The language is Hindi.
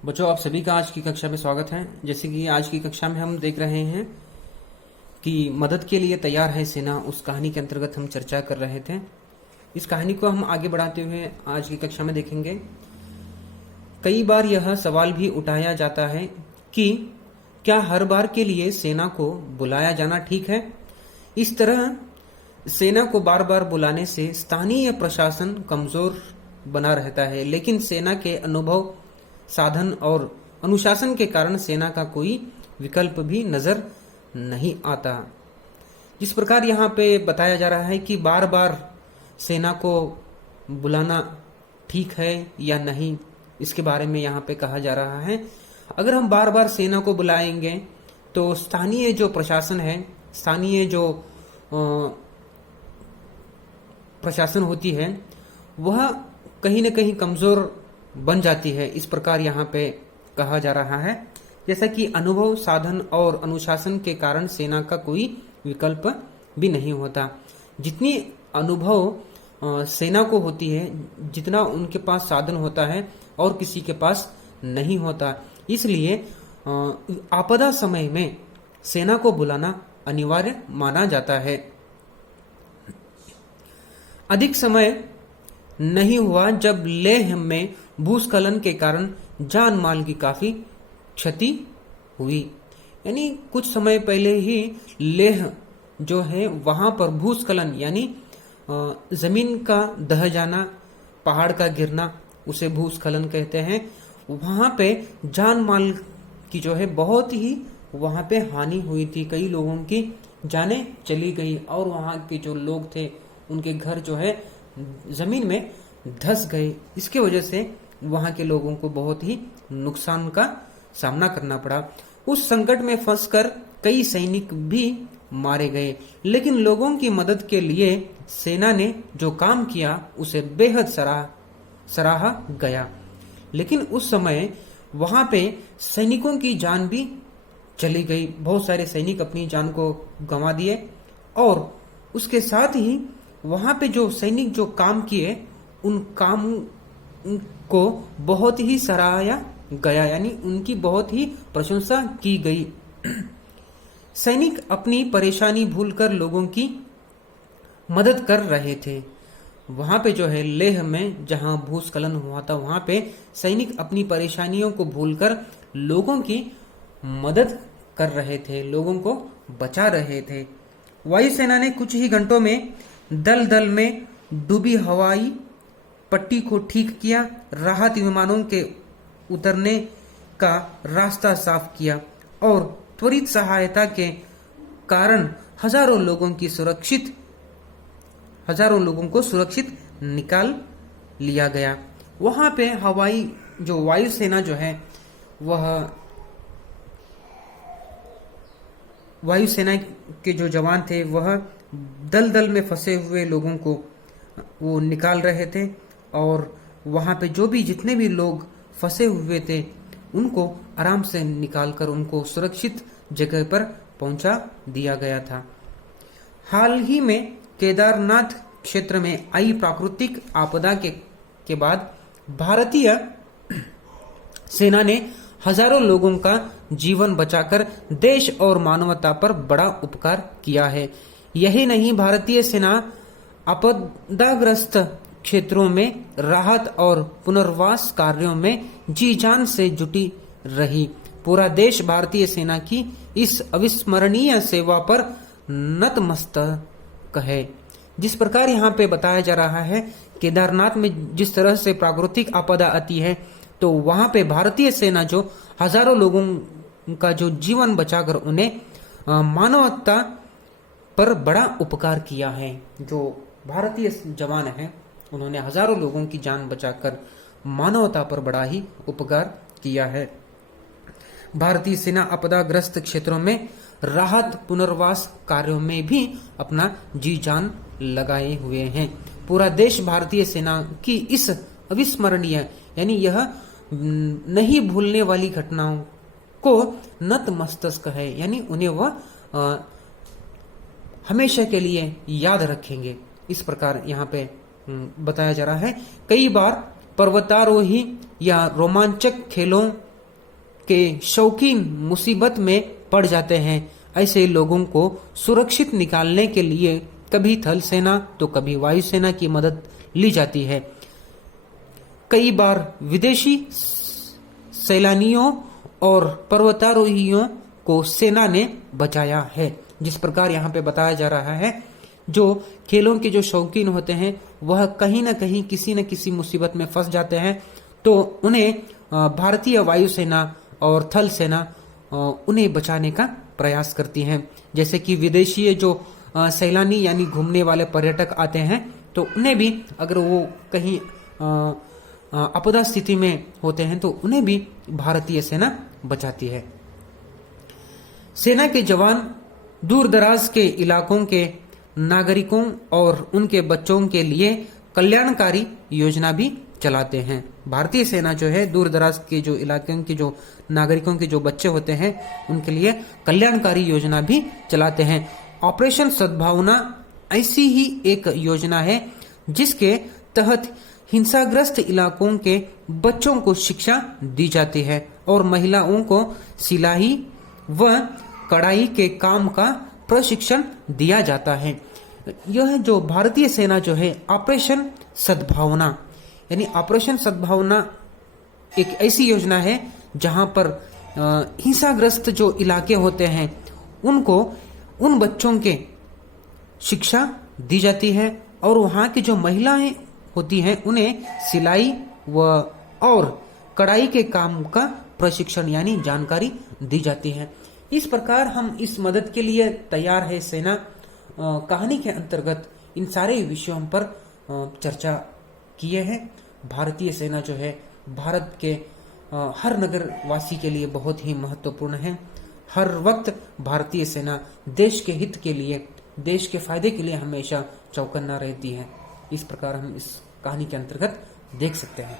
बच्चों, आप सभी का आज की कक्षा में स्वागत है। जैसे कि आज की कक्षा में हम देख रहे हैं कि मदद के लिए तैयार है सेना, उस कहानी के अंतर्गत हम चर्चा कर रहे थे। इस कहानी को हम आगे बढ़ाते हुए आज की कक्षा में देखेंगे। कई बार यह सवाल भी उठाया जाता है कि क्या हर बार के लिए सेना को बुलाया जाना ठीक है। इस तरह सेना को बार बार बुलाने से स्थानीय प्रशासन कमजोर बना रहता है, लेकिन सेना के अनुभव, साधन और अनुशासन के कारण सेना का कोई विकल्प भी नजर नहीं आता। जिस प्रकार यहाँ पे बताया जा रहा है कि बार बार सेना को बुलाना ठीक है या नहीं, इसके बारे में यहाँ पे कहा जा रहा है। अगर हम बार बार सेना को बुलाएंगे तो स्थानीय जो प्रशासन है, स्थानीय जो प्रशासन होती है, वह कहीं न कहीं कमजोर बन जाती है। इस प्रकार यहाँ पे कहा जा रहा है, जैसा कि अनुभव, साधन और अनुशासन के कारण सेना का कोई विकल्प भी नहीं होता। जितनी अनुभव सेना को होती है, जितना उनके पास साधन होता है और किसी के पास नहीं होता, इसलिए आपदा समय में सेना को बुलाना अनिवार्य माना जाता है। अधिक समय नहीं हुआ जब लेह में भूस्खलन के कारण जान माल की काफी क्षति हुई। यानी कुछ समय पहले ही लेह जो है वहां पर भूस्खलन यानी जमीन का दह जाना, पहाड़ का गिरना, उसे भूस्खलन कहते हैं। वहां पे जान माल की जो है बहुत ही वहां पे हानि हुई थी। कई लोगों की जानें चली गई और वहां के जो लोग थे उनके घर जो है जमीन में धंस गए। इसके वजह से वहां के लोगों को बहुत ही नुकसान का सामना करना पड़ा। उस संकट में फंसकर कई सैनिक भी मारे गए, लेकिन लोगों की मदद के लिए सेना ने जो काम किया उसे बेहद सराहा गया। लेकिन उस समय वहां पे सैनिकों की जान भी चली गई। बहुत सारे सैनिक अपनी जान को गंवा दिए और उसके साथ ही वहां पे जो सैनिक जो काम किए उन काम को बहुत ही सराहा गया, यानी उनकी बहुत ही प्रशंसा की गई। सैनिक अपनी परेशानी भूलकर लोगों की मदद कर रहे थे। वहां पे जो है लेह में जहां भूस्खलन हुआ था, वहां पे सैनिक अपनी परेशानियों को भूलकर लोगों की मदद कर रहे थे, लोगों को बचा रहे थे। वायुसेना ने कुछ ही घंटों में दल में डूबी हवाई पट्टी को ठीक किया, राहत विमानों के उतरने का रास्ता साफ किया और त्वरित सहायता के कारण हजारों लोगों को सुरक्षित निकाल लिया गया। वहां पे वायुसेना जो है वह वायुसेना के जो जवान थे वह दल में फंसे हुए लोगों को वो निकाल रहे थे और वहां पे जितने भी लोग फंसे हुए थे उनको आराम से निकालकर उनको सुरक्षित जगह पर पहुंचा दिया गया था। हाल ही में केदारनाथ क्षेत्र में आई प्राकृतिक आपदा के बाद भारतीय सेना ने हजारों लोगों का जीवन बचाकर देश और मानवता पर बड़ा उपकार किया है। यही नहीं, भारतीय सेना आपदाग्रस्त क्षेत्रों में राहत और पुनर्वास कार्यों में जी जान से जुटी रही। पूरा देश भारतीय सेना की इस अविस्मरणीय सेवा पर नतमस्तक है। जिस प्रकार यहाँ पे बताया जा रहा है, केदारनाथ में जिस तरह से प्राकृतिक आपदा आती है तो वहां पे भारतीय सेना जो हजारों लोगों का जो जीवन बचाकर उन्हें मानवता पर बड़ा उपकार किया है। जो भारतीय जवान हैं उन्होंने हजारों लोगों की जान बचाकर मानवता पर बड़ा ही उपकार किया है। भारतीय सेना आपदाग्रस्त क्षेत्रों में राहत पुनर्वास कार्यों में भी अपना जी जान लगाए हुए हैं। पूरा देश भारतीय सेना की इस अविस्मरणीय यानी यह नहीं भूलने वाली घटनाओं को नतमस्तक है, यानी उन्हें वह हमेशा के लिए याद रखेंगे। इस प्रकार यहाँ पे बताया जा रहा है। कई बार पर्वतारोही या रोमांचक खेलों के शौकीन मुसीबत में पड़ जाते हैं। ऐसे लोगों को सुरक्षित निकालने के लिए कभी थल सेना तो कभी वायुसेना की मदद ली जाती है। कई बार विदेशी सैलानियों और पर्वतारोहियों को सेना ने बचाया है। जिस प्रकार यहाँ पे बताया जा रहा है, जो खेलों के जो शौकीन होते हैं वह कहीं ना कहीं किसी न किसी मुसीबत में फंस जाते हैं, तो उन्हें भारतीय वायुसेना और थल सेना उन्हें बचाने का प्रयास करती हैं। जैसे कि विदेशी जो सैलानी यानी घूमने वाले पर्यटक आते हैं, तो उन्हें भी अगर वो कहीं आपदा स्थिति में होते हैं तो उन्हें भी भारतीय सेना बचाती है। सेना के जवान दूर दराज के इलाकों के नागरिकों और उनके बच्चों के लिए कल्याणकारी योजना भी चलाते हैं। भारतीय सेना जो है दूर दराज के जो इलाकों के जो नागरिकों के जो बच्चे होते हैं उनके लिए कल्याणकारी योजना भी चलाते हैं। ऑपरेशन सद्भावना ऐसी ही एक योजना है जिसके तहत हिंसाग्रस्त इलाकों के बच्चों को शिक्षा दी जाती है और महिलाओं को सिलाई व कढ़ाई के काम का प्रशिक्षण दिया जाता है। यह जो भारतीय सेना जो है ऑपरेशन सद्भावना यानी ऑपरेशन सद्भावना एक ऐसी योजना है जहां पर हिंसाग्रस्त जो इलाके होते हैं उनको उन बच्चों के शिक्षा दी जाती है और वहां की जो महिलाएं होती हैं उन्हें सिलाई व और कढ़ाई के काम का प्रशिक्षण यानी जानकारी दी जाती है। इस प्रकार हम इस मदद के लिए तैयार है सेना। कहानी के अंतर्गत इन सारे विषयों पर चर्चा किए हैं। भारतीय सेना जो है भारत के हर नगर वासी के लिए बहुत ही महत्वपूर्ण है। हर वक्त भारतीय सेना देश के हित के लिए, देश के फायदे के लिए हमेशा चौकन्ना रहती है। इस प्रकार हम इस कहानी के अंतर्गत देख सकते हैं।